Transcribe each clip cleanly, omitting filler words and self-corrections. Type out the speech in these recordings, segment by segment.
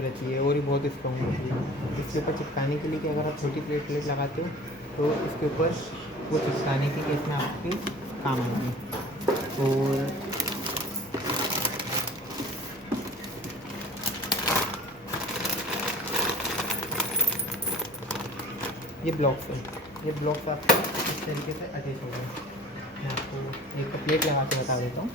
Type रहती है और ही बहुत स्ट्रॉन्ग होती है। इसके ऊपर चिपकाने के लिए कि अगर आप छोटी प्लेट लगाते हो तो इसके ऊपर वो चिपकाने के केस में आपके काम आएगी। और ये ब्लॉक्स है, ये ब्लॉक्स आपको इस तरीके से अटैच हो गए। मैं आपको एक प्लेट लगा के बता देता हूँ।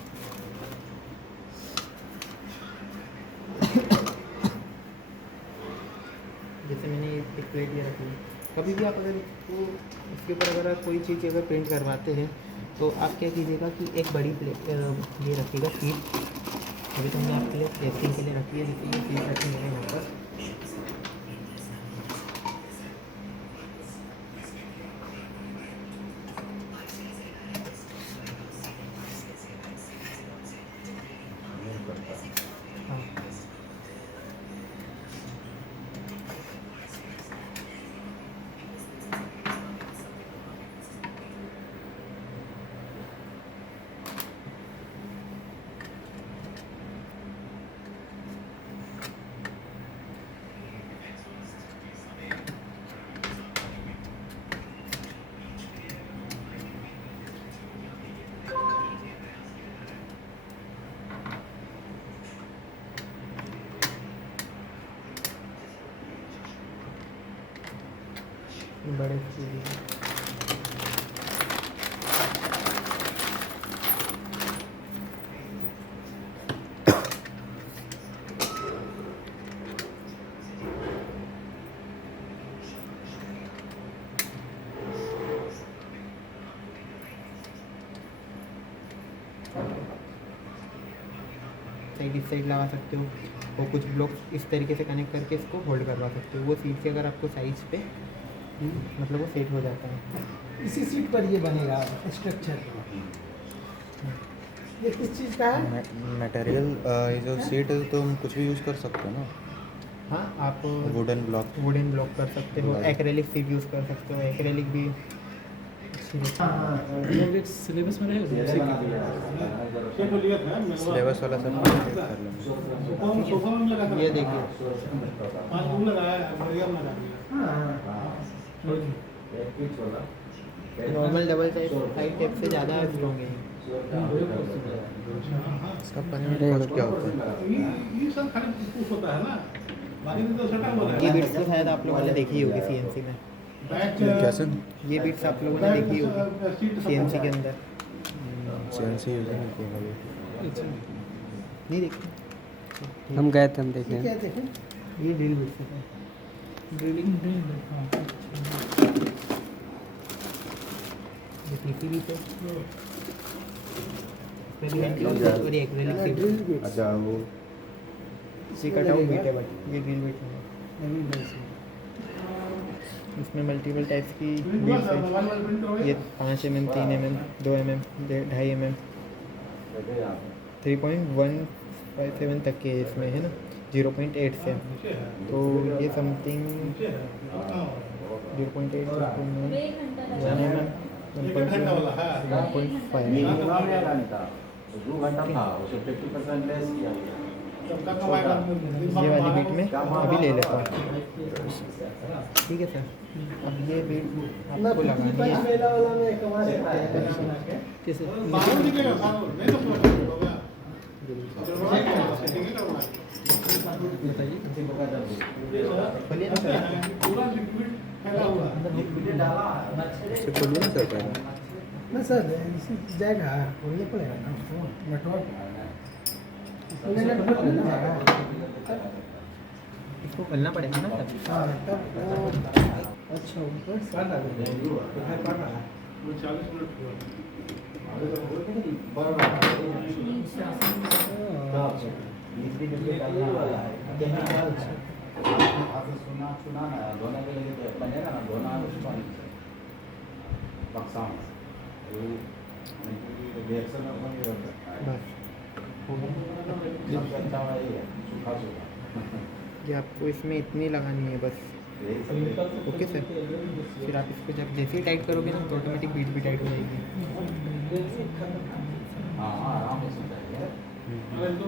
जैसे मैंने एक प्लेट ये रखी है, कभी भी आप अगर इसके ऊपर अगर आप कोई चीज़ अगर प्रिंट करवाते हैं तो आप क्या कीजिएगा कि एक बड़ी प्लेट ये रखिएगा शीट। अभी तो मैंने आपके लिए टेस्टिंग के लिए रखी है, जैसे ये शीट रखी मेरे यहाँ पर। बड़े साइड इस साइड लगा सकते हो और कुछ ब्लॉक्स इस तरीके से कनेक्ट करके इसको होल्ड करवा सकते हो। वो सीट से अगर आपको साइज पे मतलब वो सेट हो जाता है। इसी सीट पर ये बनेगा स्ट्रक्चर। ये किस चीज़ का है? मटेरियल ये जो सीट है तो हम कुछ भी यूज़ कर सकते हैं ना। हाँ, आप वुडन ब्लॉक कर सकते हो, एक्रेलिक सीट यूज़ कर सकते हो। एक्रेलिक भी सिलेबस में रहेगा। सिलेबस वाला सब कर लेंगे। ये देखिए normal double type height type से ज़्यादा स्ट्रॉन्ग है। इसका पनीर कॉस्ट क्या होता है? ये बिट्स तो शायद आप लोगों ने देखी होगी सीएनसी में। कैसे? ये बिट्स आप लोगों ने देखी होगी सीएनसी के अंदर। सीएनसी यूज़ नहीं किया कभी। नहीं देखी? हम गए थे, हम देखे। क्या देखें? ये ड्रिल बिट्स है। ड्रिलिंग ये पीसीबी पे और ये एक्रेलिक सीट। अच्छा वो ये कटआउट बीट है, बट ये ड्रिल बिट है। इसमें मल्टीपल टाइप्स की बीट्स है। ये 5 mm, 3 mm, 2 mm, 2.5 mm, 3.157 तक के इसमें है ना, 0.8 से। तो ये समथिंग 0.8 ये वाली बीट में अभी ले लेता हूँ। ठीक है सर, अब ये बीट आपको लगानी है किसे? इससे खोलिए ना सर पहले। ना सर, इसी जाएगा खोलने पड़ेगा ना उसको, नेटवर्क इसको खोलना पड़ेगा ना सर। हाँ तब वो अच्छा ऊपर स्टार्ट आ गया। ये आपको इसमें इतनी लगानी है बस। ओके सर, फिर आप इसको जब जैसे ही टाइट करोगे ना तो ऑटोमेटिक बीट भी टाइट हो जाएगी। अगर तो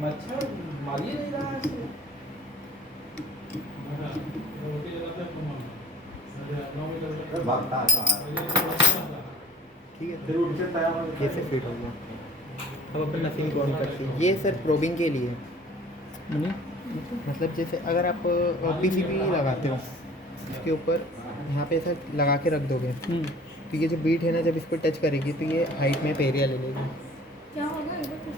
मच्छर मारिए नहीं रहा है इसको। ठीक है, ये से फिट हो गया। अब अपन मशीन को ऑन करते हैं। ये सर प्रोबिंग के लिए मतलब जैसे अगर आप पीसीबी लगाते हो इसके ऊपर यहाँ पे सर लगा के रख दोगे तो ये जो बीट है ना जब इसको टच करेगी तो ये हाइट में एरिया ले लेगी। क्या होगा इधर कुछ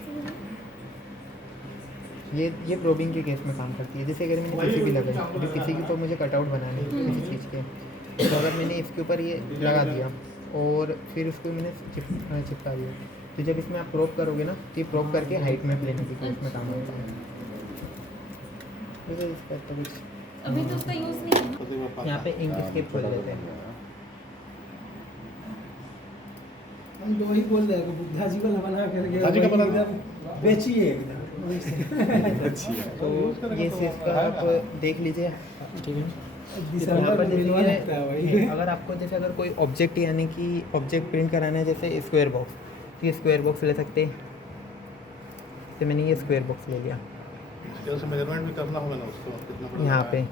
ये प्रोबिंग के केस में काम करती है। जैसे अगर मैंने पीसीबी लगाई अभी पीसी के ऊपर मुझे कटआउट बनाने हैं किसी चीज़ के, तो अगर मैंने इसके ऊपर ये लगा दिया और फिर उसको मैंने चिपका दिया तो जब इसमें आप प्रोब करोगे ना तो ये प्रोब करके हाइट में लेने के केस में काम आता है। इसका तो कुछ अभी तो उसका यूज़ नहीं है ना। यहाँ पे इंक स्केप खोल देते हैं। हम तो वही बोल रहे हैं कि बुद्धा जी वाला बना करके बुद्धा जी का बना एकदम बेचिए एकदम। तो ये से इसका आप देख लीजिए, ठीक है। यहाँ दिसंबर पर में जैसे मिलवा लगता है वही। अगर आपको जैसे अगर कोई ऑब्जेक्ट यानी कि ऑब्जेक्ट प्रिंट कराना है जैसे स्क्वायर बॉक्स, तो ये स्क्वायर बॉक्स ले सकते हैं। तो मैंने ये स्क्वायर बॉक्स ले लिया, स्केल से मेजरमेंट भी करना होगा ना उसको कितना बड़ा यहाँ बनाना पे है।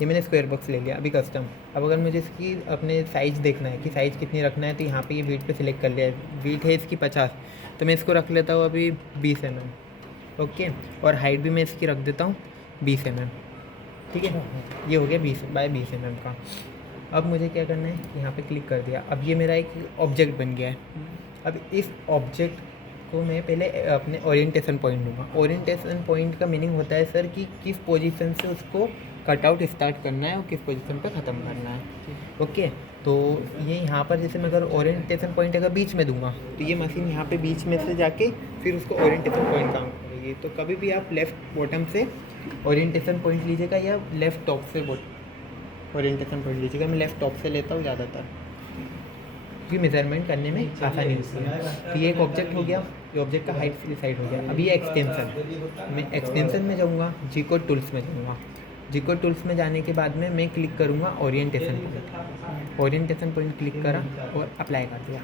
ये मैंने स्क्वायर बॉक्स ले लिया अभी कस्टम। अब अगर मुझे इसकी अपने साइज़ देखना है कि साइज़ कितनी रखना है तो यहाँ पे ये बीट पे सिलेक्ट कर लिया है। बीट है इसकी 50, तो मैं इसको रख लेता हूँ अभी 20 mm, ओके। और हाइट भी मैं इसकी रख देता हूँ 20 mm, ठीक है। ये हो गया 20 बाय 20 mm का। अब मुझे क्या करना है कि यहाँ पे क्लिक कर दिया। अब ये मेरा एक ऑब्जेक्ट बन गया है। अब इस ऑब्जेक्ट को मैं पहले अपने ओरिएंटेशन पॉइंट दूंगा। ओरिएंटेशन पॉइंट का मीनिंग होता है सर कि किस पोजीशन से उसको कटआउट स्टार्ट करना है और किस पोजीशन पे ख़त्म करना है, ओके। तो ये यहाँ पर जैसे मैं अगर ओरिएंटेशन पॉइंट अगर बीच में दूंगा तो ये मशीन यहाँ पे बीच में से जाके फिर उसको ओरिएंटेशन पॉइंट काम करेगी। तो कभी भी आप लेफ़्ट बॉटम से ओरिएंटेशन पॉइंट लीजिएगा या लेफ़्ट टॉप से ओरिएंटेशन पॉइंट लीजिएगा। मैं लेफ़्ट टॉप से लेता हूँ ज़्यादातर क्योंकि मेजरमेंट करने में आसानी होती है। तो ये एक ऑब्जेक्ट हो गया, ये ऑब्जेक्ट का हाइट साइड हो गया। अभी ये एक्सटेंसन, मैं एक्सटेंसन में जाऊँगा, जी कोड टूल्स में जाऊँगा। जी कोड टूल्स में जाने के बाद में मैं क्लिक करूँगा orientation point. Orientation point click करा और अप्लाई कर दिया,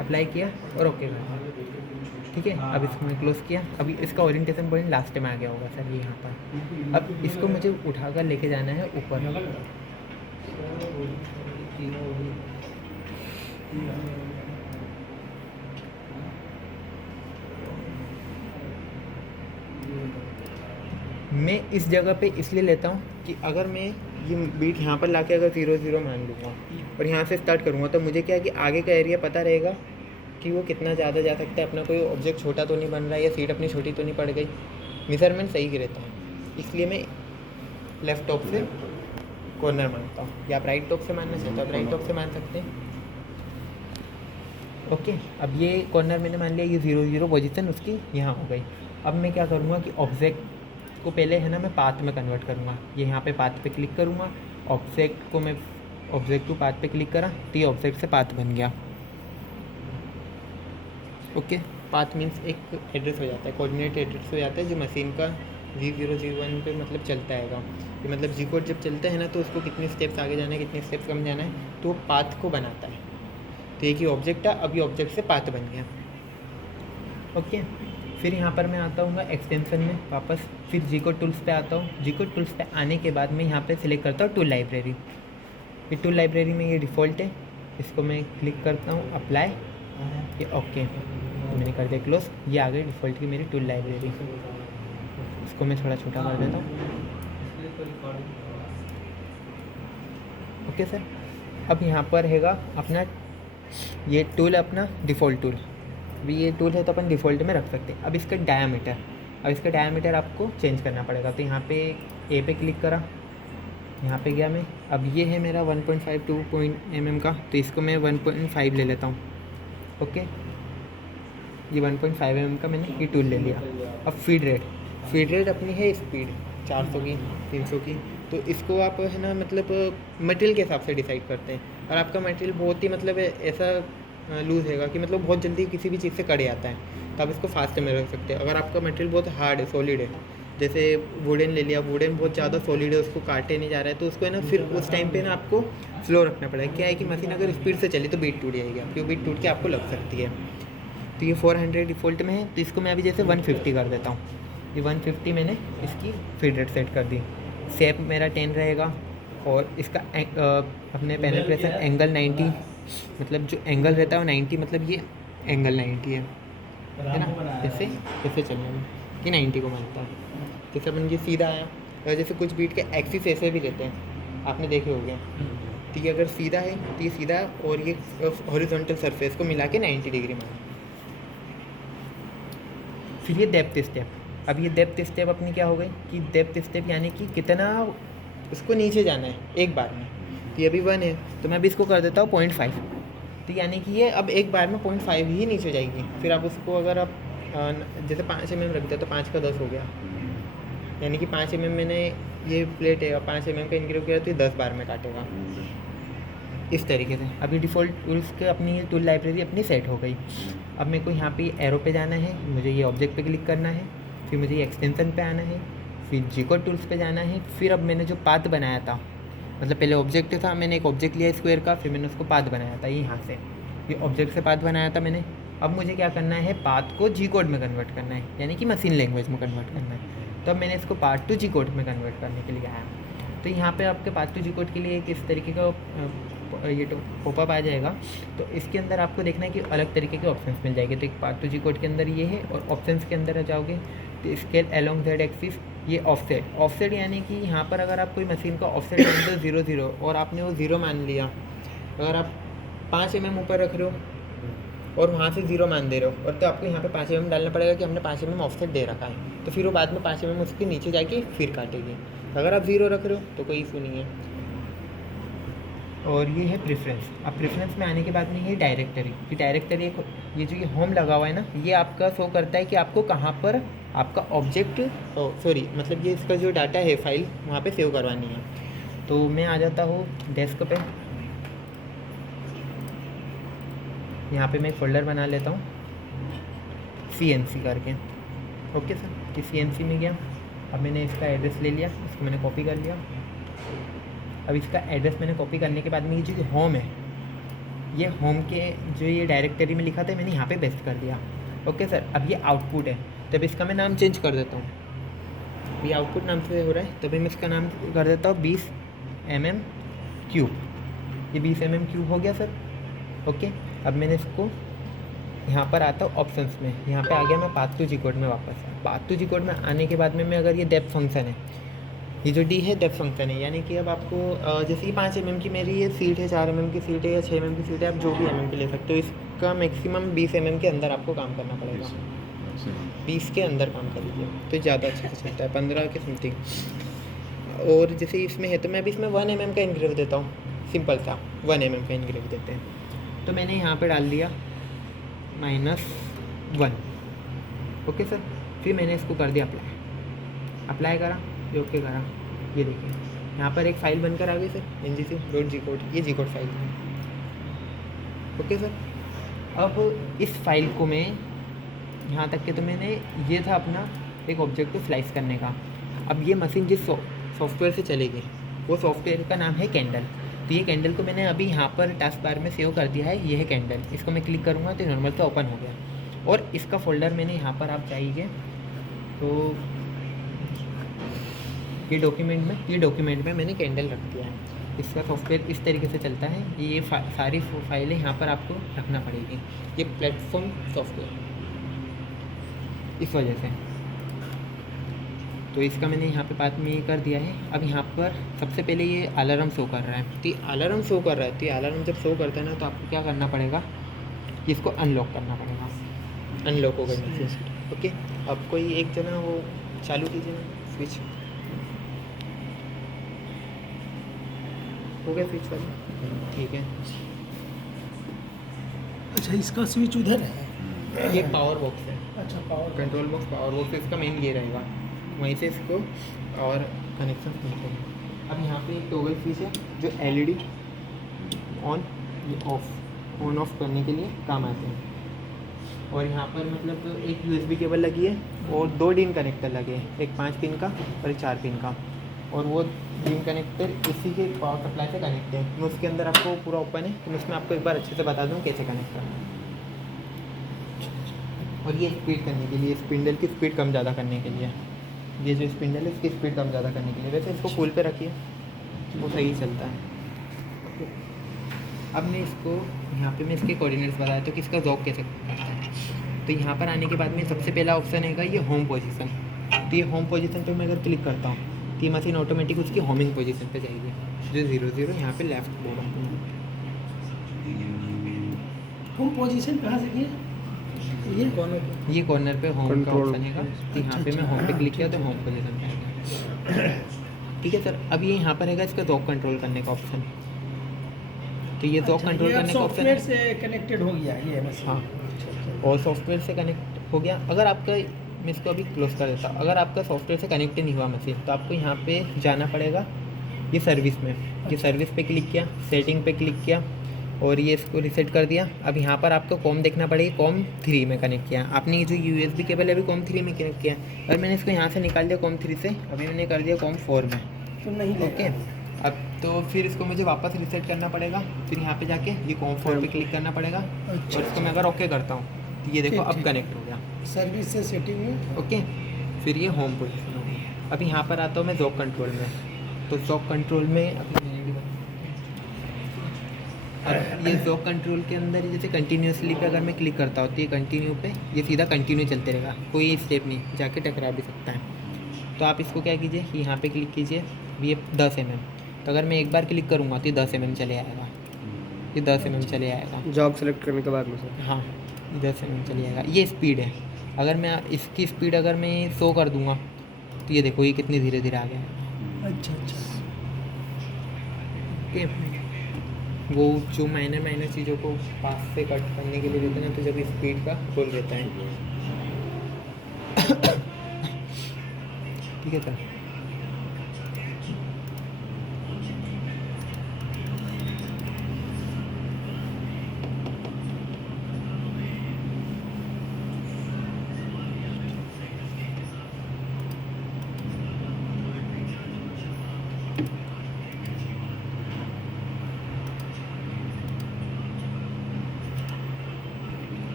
अप्लाई किया और ओके कर दिया, ठीक है। अब इसको मैं क्लोज किया। अभी इसका ओरिएंटेशन पॉइंट लास्ट में आ गया होगा सर ये यहाँ पर। अब इसको मुझे उठाकर लेके जाना है ऊपर। मैं इस जगह पे इसलिए लेता हूँ कि अगर मैं ये बीट यहाँ पर लाके अगर 0 मान लूँगा और यहाँ से स्टार्ट करूँगा तो मुझे क्या है कि आगे का एरिया पता रहेगा कि वो कितना ज़्यादा जा सकता है। अपना कोई ऑब्जेक्ट छोटा तो नहीं बन रहा है या सीट अपनी छोटी तो नहीं पड़ गई, मेजरमेंट सही ही रहता है। इसलिए मैं लेफ़्ट टॉप से कॉर्नर मानता हूँ, या आप राइट टॉप से मानना चाहते हो आप राइट टॉप से मान सकते हैं, ओके। अब ये कॉर्नर मैंने मान लिया, ये 0 पोजीशन उसकी यहाँ हो गई। अब मैं क्या करूँगा कि ऑब्जेक्ट को पहले है ना मैं पाथ में कन्वर्ट करूँगा। ये यहाँ पे पाथ पे क्लिक करूँगा, ऑब्जेक्ट को मैं ऑब्जेक्ट टू पाथ पे क्लिक करा तो ये ऑब्जेक्ट से पाथ बन गया, ओके। पाथ मीन्स एक एड्रेस हो जाता है, कोऑर्डिनेट एड्रेस हो जाता है जो मशीन का G001 पे मतलब चलता है। ये मतलब जी कोड जब चलता है ना तो उसको कितने स्टेप्स आगे जाना है कितने स्टेप्स कम जाना है तो पाथ को बनाता है। तो एक ही ऑब्जेक्ट था, अभी ऑब्जेक्ट से पाथ बन गया, ओके। फिर यहाँ पर मैं आता हूँ एक्सटेंशन में वापस, फिर जी कोड टूल्स पे आता हूँ। जी कोड टूल्स पे आने के बाद मैं यहाँ पे सिलेक्ट करता हूँ टूल लाइब्रेरी। ये टूल लाइब्रेरी में ये डिफ़ॉल्ट है, इसको मैं क्लिक करता हूँ अप्लाई, ये ओके, तो मैंने कर दिया क्लोज। ये आ गई डिफ़ॉल्ट की मेरी टूल लाइब्रेरी। इसको मैं थोड़ा छोटा कर देता हूँ, ओके सर। अब यहाँ पर रहेगा अपना ये टूल, अपना डिफ़ॉल्ट टूल। अभी ये टूल है तो अपन डिफ़ॉल्ट में रख सकते हैं। अब इसका डायामीटर, अब इसका डायामीटर आपको चेंज करना पड़ेगा। तो यहाँ पे ए पे क्लिक करा, यहाँ पे गया मैं। अब ये है मेरा 1.52 mm का, तो इसको मैं 1.5 ले लेता हूँ, ओके। ये 1.5 mm का मैंने ये टूल ले लिया। अब फीड रेट अपनी है स्पीड 400 की 300 की, तो इसको आप है ना मतलब मटेरियल के हिसाब से डिसाइड करते हैं। और आपका मटेरियल बहुत ही मतलब ऐसा लूज़ रहेगा कि मतलब बहुत जल्दी किसी भी चीज़ से कट जाता है, तो आप इसको फास्ट में रख सकते हैं। अगर आपका मटेरियल बहुत हार्ड है, सॉलिड है, जैसे वुडन ले लिया, वुडन बहुत ज़्यादा सॉलिड है, उसको काटे नहीं जा रहा है, तो उसको है ना फिर उस टाइम पे ना आपको स्लो रखना पड़ेगा। क्या है कि मशीन अगर स्पीड से चली तो बीट टूट जाएगी आपकी, वो बीट टूट के आपको लग सकती है। तो ये 400 डिफ़ॉल्ट में है, तो इसको मैं अभी जैसे 150 कर देता हूँ। ये 150 मैंने इसकी फीड रेट सेट कर दी। शेप मेरा 10 रहेगा और इसका अपने पेनिट्रेशन एंगल 90, मतलब जो एंगल रहता है वो 90, मतलब ये एंगल 90 है ना। ऐसे चलने में कि 90 को मानता है। जैसे अपन ये सीधा आया, और जैसे कुछ बीट के एक्सिस ऐसे भी रहते हैं, आपने देखे होंगे। तो ये अगर सीधा है तो ये सीधा है, और ये हॉरिजॉन्टल सरफेस को मिला के 90 डिग्री माना। फिर ये डेप्थ स्टेप। अब ये डेप्थ स्टेप अपनी क्या हो गई कि डेप्थ स्टेप यानी कि कितना उसको नीचे जाना है एक बार में। तो ये अभी 1 है, तो मैं अभी इसको कर देता हूँ 0.5। तो यानी कि ये अब एक बार में 0.5 ही नीचे जाएगी। फिर आप उसको अगर आप जैसे 5 mm रख दिया तो 5 का 10 हो गया, यानी कि 5 mm मैंने ये प्लेट है और 5 mm का इंक्रीव किया तो ये 10 बार में काटेगा इस तरीके से। अभी डिफ़ॉल्ट टूल्स के अपनी ये टूल लाइब्रेरी अपनी सेट हो गई। अब मेरे को यहाँ पे एरो पे जाना है, मुझे ये ऑब्जेक्ट पे क्लिक करना है, फिर मुझे ये एक्सटेंशन पे आना है, फिर G-Code टूल्स पे जाना है। फिर अब मैंने जो पाथ बनाया था, मतलब पहले ऑब्जेक्ट था, मैंने एक ऑब्जेक्ट लिया स्क्वायर का, फिर मैंने उसको पाथ बनाया था, ये यहाँ से ये ऑब्जेक्ट से पाथ बनाया था मैंने। अब मुझे क्या करना है, पाथ को G-Code में कन्वर्ट करना है, यानी कि मशीन लैंग्वेज में कन्वर्ट करना है। तो अब मैंने इसको पाथ टू G-Code में कन्वर्ट करने के लिए आया। तो यहाँ पे आपके पाथ टू G-Code के लिए एक इस तरीके का ये तो पॉपअप आ जाएगा। तो इसके अंदर आपको देखना है कि अलग तरीके के ऑप्शंस मिल जाएंगे। तो एक पाथ टू G-Code के अंदर ये है, और ऑप्शंस के अंदर आ जाओगे तो स्केल अलोंग Z एक्सिस, ये ऑफसेट यानी कि यहाँ पर अगर आप कोई मशीन का ऑफसेट मान दो 0 0 और आपने वो 0 मान लिया, अगर आप 5 mm ऊपर रख रहे हो और वहाँ से 0 मान दे रहे हो, और तो आपको यहाँ पे 5 mm डालना पड़ेगा कि हमने 5 mm ऑफसेट दे रखा है। तो फिर वो बाद में 5 mm उसके नीचे जाके फिर काटेगी। अगर आप 0 रख रहे हो तो कोई इशू नहीं है। और ये है प्रेफरेंस। अब प्रेफरेंस में आने के बाद में ये डायरेक्टरी, कि डायरेक्टरी ये जो ये होम लगा हुआ है ना, ये आपका शो करता है कि आपको कहाँ पर आपका ऑब्जेक्ट मतलब ये इसका जो डाटा है फाइल वहाँ पे सेव करवानी है। तो मैं आ जाता हूँ डेस्क पे, यहाँ पे मैं एक फ़ोल्डर बना लेता हूँ CNC करके। ओके सर, इस CNC में गया। अब मैंने इसका एड्रेस ले लिया, इसको मैंने कॉपी कर लिया। अब इसका एड्रेस मैंने कॉपी करने के बाद में ये जो होम है, ये होम के जो ये डायरेक्टरी में लिखा था मैंने यहाँ पे पेस्ट कर दिया। ओके सर, अब ये आउटपुट है, तब इसका मैं नाम चेंज कर देता हूँ। ये आउटपुट नाम से हो रहा है, तभी मैं इसका नाम कर देता हूँ 20 mm क्यूब। ये 20 mm क्यूब हो गया सर। ओके, अब मैंने इसको यहाँ पर आता हूँ ऑप्शंस में, यहाँ पे आ गया मैं पाथ टू G-Code में वापस। पाथ टू G-Code में आने के बाद में मैं अगर ये डेप्थ फंक्शन है, ये जो D है डेप्थ फंक्शन है, यानी कि अब आपको जैसे कि 5 mm की मेरी ये सीट है, 4 mm की सीट है या 6 mm की सीट है, आप जो भी mm की ले सकते हो। इसका मैक्सिमम 20 mm के अंदर आपको काम करना पड़ेगा, 20 के अंदर काम कर लीजिए तो ज़्यादा अच्छे से चलता है, 15 के समथिंग। और जैसे इसमें है तो मैं अभी इसमें 1 mm का इंक्रीव देता हूँ, सिंपल सा 1 mm का इंक्रीव देते हैं। तो मैंने यहाँ पर डाल दिया -1। ओके सर, फिर मैंने इसको कर दिया अप्लाई करा, ये ओके करा। ये देखिए यहाँ पर एक फ़ाइल बनकर आ गई सर, ngc.G-Code, ये G-Code फाइल है। ओके सर, अब इस फाइल को मैं यहाँ तक के तो मैंने ये था अपना एक ऑब्जेक्ट को स्लाइस करने का। अब ये मशीन जिस सॉफ्टवेयर से चलेगी वो सॉफ्टवेयर का नाम है कैंडल। तो ये कैंडल को मैंने अभी यहाँ पर टास्क बार में सेव कर दिया है, ये है कैंडल। इसको मैं क्लिक करूँगा तो नॉर्मल से ओपन हो गया। और इसका फ़ोल्डर मैंने यहाँ पर आप चाहिए तो ये डॉक्यूमेंट में मैंने कैंडल रख दिया है। इसका सॉफ्टवेयर इस तरीके से चलता है। ये सारी फाइलें यहाँ पर आपको रखना पड़ेगी, ये प्लेटफॉर्म सॉफ्टवेयर, इस वजह से। तो इसका मैंने यहाँ पे बाद में ये कर दिया है। अब यहाँ पर सबसे पहले ये अलार्म शो कर रहा है, तो अलार्म शो कर रहा है, तो अलार्म जब शो करता है ना तो आपको क्या करना पड़ेगा कि इसको अनलॉक करना पड़ेगा। अनलॉक हो गया से ओके। अब कोई एक जना वो चालू कीजिए ना स्विच, हो गया स्विच वाला, ठीक है। अच्छा, इसका स्विच उधर है, ये पावर बॉक्स है। अच्छा, power control box power box इसका मेन ये रहेगा, वहीं से इसको और कनेक्शन मिलते हैं। अब यहाँ पे एक टॉगल स्विच है जो LED ऑन ऑन ऑफ करने के लिए काम आते हैं। और यहाँ पर मतलब एक USB केबल लगी है और 2 DIN कनेक्टर लगे हैं, एक 5 पिन का और एक 4 पिन का। और वो DIN कनेक्टर इसी के पावर सप्लाई से कनेक्ट है। मैं उसके अंदर आपको पूरा ओपन है तो मैं उसमें आपको एक बार अच्छे से बता दूँ कैसे कनेक्ट करना है। और ये स्पीड करने के लिए, स्पिंडल की स्पीड कम ज़्यादा करने के लिए, ये जो स्पिंडल है इसकी स्पीड कम ज़्यादा करने के लिए। वैसे इसको फुल पे रखिए, वो सही चलता है। अब मैं इसको यहाँ पे मैं इसके कोऑर्डिनेट्स बताया तो कि इसका जॉब कैसे करता है। तो यहाँ पर आने के बाद में सबसे पहला ऑप्शन है ये होम पोजीशन। तो ये होम पोजीशन पे मैं अगर क्लिक करता हूँ तो ये मशीन ऑटोमेटिक उसकी होमिंग पोजीशन पे जाएगी, जो 0 0 यहाँ पे लेफ्ट बोर्ड है। होम पोजीशन कहाँ से किया? ये कॉर्नर पे, ये कॉर्नर पे होम का Control। ऑप्शन है। तो यहाँ पे मैं होम पे क्लिक किया तो होम पोजीशन पे आ गया। ठीक है सर, अब ये यहाँ पर है इसका जॉब कंट्रोल करने का ऑप्शन। तो ये जॉब कंट्रोल करने का ऑप्शन सॉफ्टवेयर से कनेक्टेड हो गया ये मशीन। हाँ, और सॉफ्टवेयर से कनेक्ट हो गया। अगर आपका, मैं इसको अभी क्लोज कर देता हूँ, अगर आपका सॉफ्टवेयर से कनेक्ट नहीं हुआ मशीन तो आपको यहाँ पे जाना पड़ेगा ये सर्विस में। ये सर्विस पे क्लिक किया, सेटिंग पे क्लिक किया और ये इसको रीसेट कर दिया। अब यहाँ पर आपको कॉम देखना पड़ेगा, कॉम 3 में कनेक्ट किया। आपने ये जो USB केबल है अभी कॉम 3 में कनेक्ट किया और मैंने इसको यहाँ से निकाल दिया कॉम 3 से, अभी मैंने कर दिया कॉम 4 में। तो नहीं ओके, अब तो फिर इसको मुझे वापस रीसेट करना पड़ेगा। फिर यहाँ पे जाके ये कॉम 4 पे क्लिक करना पड़ेगा और इसको मैं अगर ओके करता हूँ तो ये देखो अब कनेक्ट हो गया। सर्विस से सेटिंग में। ओके, फिर ये होम पोजीशन हो गई। अब यहाँ पर आता हूँ मैं जॉब कंट्रोल में। तो जॉब कंट्रोल में अब ये जॉब कंट्रोल के अंदर जैसे कंटिन्यूसली पे अगर मैं क्लिक करता हूँ तो ये कंटिन्यू पे ये सीधा कंटिन्यू चलते रहेगा, कोई स्टेप नहीं, जाके टकरा भी सकता है। तो आप इसको क्या कीजिए, यहाँ पे क्लिक कीजिए, ये 10 mm। तो अगर मैं एक बार क्लिक करूँगा तो ये 10 mm चले आएगा, ये 10 mm चले आएगा। जॉब सेलेक्ट करने के बाद में सर। हाँ, 10 mm चले आएगा। ये स्पीड है। अगर मैं इसकी स्पीड अगर मैं 100 कर दूँगा तो ये देखो ये कितनी धीरे धीरे आ गया। अच्छा अच्छा। ओके, वो जो माइनर चीज़ों को पास से कट करने के लिए देते हैं तो जब स्पीड का रोल रहता है। ठीक है सर।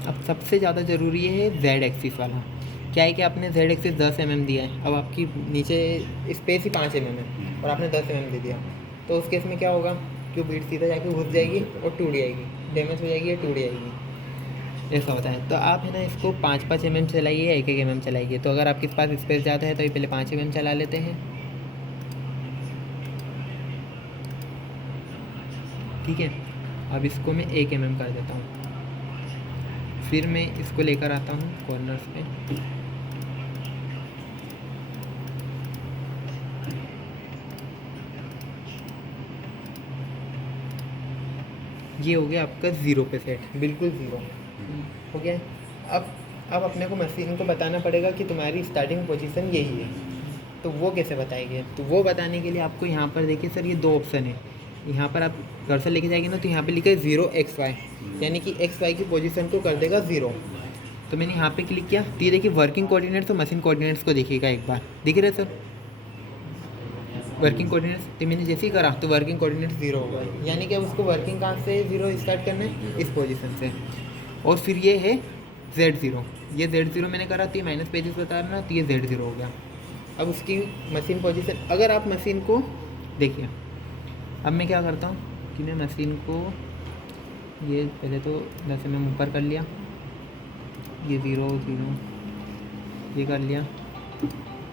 अब सबसे ज़्यादा ज़रूरी है जेड एक्सिस वाला। क्या है कि आपने जेड एक्सिस 10 mm दिया है, अब आपकी नीचे स्पेस ही 5 mm है और आपने 10 mm दे दिया, तो उस केस में क्या होगा कि बीट सीधा जाके घुस जाएगी और टूट जाएगी, डैमेज हो जाएगी या टूट जाएगी, ऐसा होता है। तो आप है ना इसको 5-5 mm चलाइए, 1-1 mm चलाइए। तो अगर आपके पास स्पेस ज़्यादा है तो ये पहले 5 mm चला लेते हैं। ठीक है, अब इसको मैं 1 mm कर देता हूँ। फिर मैं इसको लेकर आता हूँ कॉर्नर्स पे। ये हो गया आपका 0 पे सेट, बिल्कुल 0 हो गया। अब अपने को मशीन को बताना पड़ेगा कि तुम्हारी स्टार्टिंग पोजीशन यही है। तो वो कैसे बताएंगे, तो वो बताने के लिए आपको यहाँ पर देखिए सर, ये 2 ऑप्शन है। यहाँ पर आप कर्सर लेके जाएंगे ना तो यहाँ पे लिखा है 0xy, यानी कि xy की पोजीशन को कर देगा 0। तो मैंने यहाँ पे क्लिक किया तो ये देखिए वर्किंग कोऑर्डिनेट्स और मशीन कोऑर्डिनेट्स को देखिएगा एक बार, दिख रहे सर वर्किंग कोऑर्डिनेट्स। तो मैंने जैसे ही करा तो वर्किंग कोऑर्डिनेट्स 0 होगा, यानी कि अब उसको वर्किंग कहाँ से 0 स्टार्ट करना है, इस पोजीशन से। और फिर ये है Z0, ये Z0 मैंने करा तो ये माइनस पेजेस बता रहा ना, तो ये Z0 हो गया। अब उसकी मशीन पोजीशन, अगर आप मशीन को देखिए, अब मैं क्या करता हूँ कि मैं मशीन को ये पहले तो 10 mm ऊपर कर लिया, ये 0 0 ये कर लिया।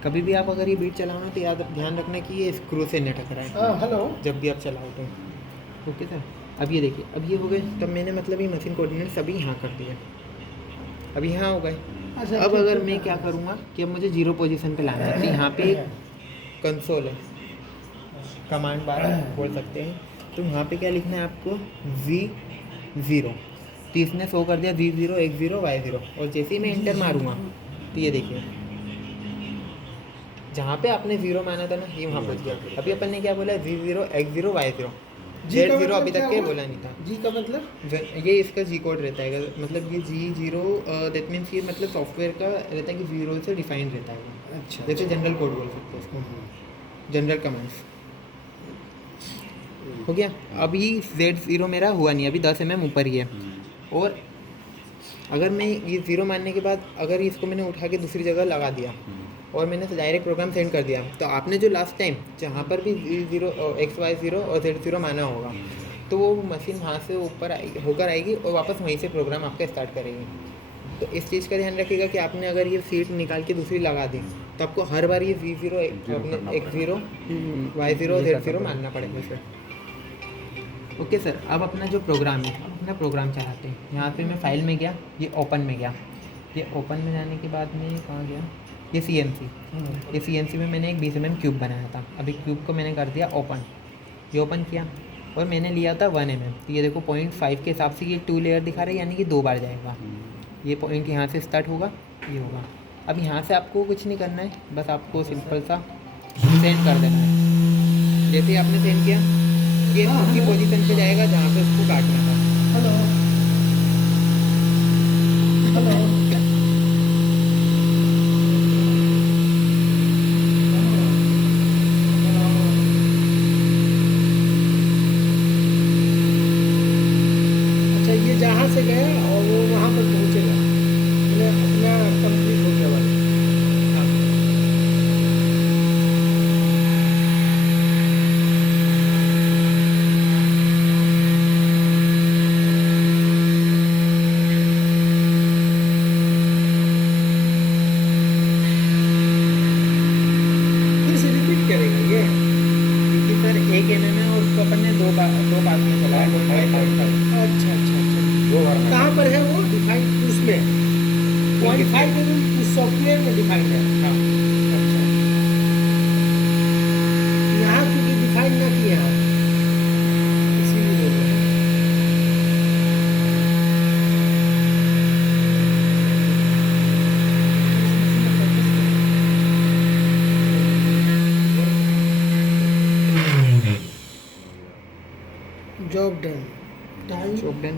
कभी भी आप अगर ये बीट चलाओ ना तो याद ध्यान रखना कि ये स्क्रू से न टकरा है हेलो, जब भी आप चलाओ तो। ओके सर, अब ये देखिए, अब ये हो गए। तब मैंने मतलब ये मशीन कोऑर्डिनेट सभी यहाँ कर दिए, अब यहाँ हो गए। अच्छा, अब अगर मैं क्या करूँगा कि अब मुझे 0 पोजीशन पे लाना है, तो यहाँ पे एक कंसोल है, कमांड बार बोल सकते हैं। तो वहाँ पे क्या लिखना है आपको, V0। तो इसने शो कर दिया V0 X0 Y0, और जैसे ही मैं इंटर मारूँगा तो ये देखिए जहाँ पे आपने 0 माना था ना, ये वहाँ पहुँच गया। अभी अपन ने क्या बोला, V0 X0 Y0, Z0 अभी तक के बोला नहीं था। जी का मतलब, ये इसका जी कोड रहता है, मतलब ये G0 दैट मीन्स ये मतलब सॉफ्टवेयर का रहता है कि 0 से डिफाइंड रहता है। अच्छा, जैसे जनरल कोड बोल सकते हैं इसको, जनरल कमांड्स। हो गया। अभी Z0 मेरा हुआ नहीं, अभी 10 mm ऊपर ही है। और अगर मैं ये 0 मानने के बाद अगर इसको मैंने उठा के दूसरी जगह लगा दिया और मैंने डायरेक्ट प्रोग्राम सेंड कर दिया, तो आपने जो लास्ट टाइम जहाँ पर भी x y 0 और z 0 माना होगा, तो वो मशीन वहाँ से ऊपर आएगी, होकर आएगी और वापस वहीं से प्रोग्राम आपका स्टार्ट करेगी। तो इस चीज़ का ध्यान रखिएगा कि आपने अगर ये सीट निकाल के दूसरी लगा दी, तो आपको हर बार ये v0 अपने x0 y0 और z0 मानना पड़ेगा सर। ओके सर, अब अपना जो प्रोग्राम है, अपना प्रोग्राम चलाते हैं। यहाँ पे मैं फाइल में गया, ये ओपन में गया, ये ओपन में जाने के बाद में कहाँ गया, ये CNC में मैंने एक 20 mm क्यूब बनाया था। अभी क्यूब को मैंने कर दिया ओपन, ये ओपन किया और मैंने लिया था 1 mm। तो ये देखो 0.5 के हिसाब से ये 2 लेयर दिखा रहा है, यानी कि 2 बार जाएगा। ये पॉइंट यहाँ से स्टार्ट होगा, ये होगा। अब यहाँ से आपको कुछ नहीं करना है, बस आपको सिंपल सा सेंड कर देना है। जैसे ही आपने सेंड किया, ये उसी पोजीशन पे जाएगा जहाँ पे उसको काटना था। हेलो हेलो अच्छा, ये जहाँ से गया और वो वहाँ पर पहुँचेगा, मैंने अपना कंप्लीट हो गया वाला। फिर से रिपीट करेगा ये। क्योंकि सर 1 mm है और उसको अपन ने दो पार्ट में चलाया, तो 5.5। अच्छा अच्छा अच्छा, कहाँ पर है वो डिफाइंड उसमें? 0.5 mm उस सॉफ्टवेयर में डिफाइंड है। हाँ, अच्छा, यहाँ क्योंकि डिफाइन ना किया है, इसीलिए बोल रहे हैं। Job done. चौक डन।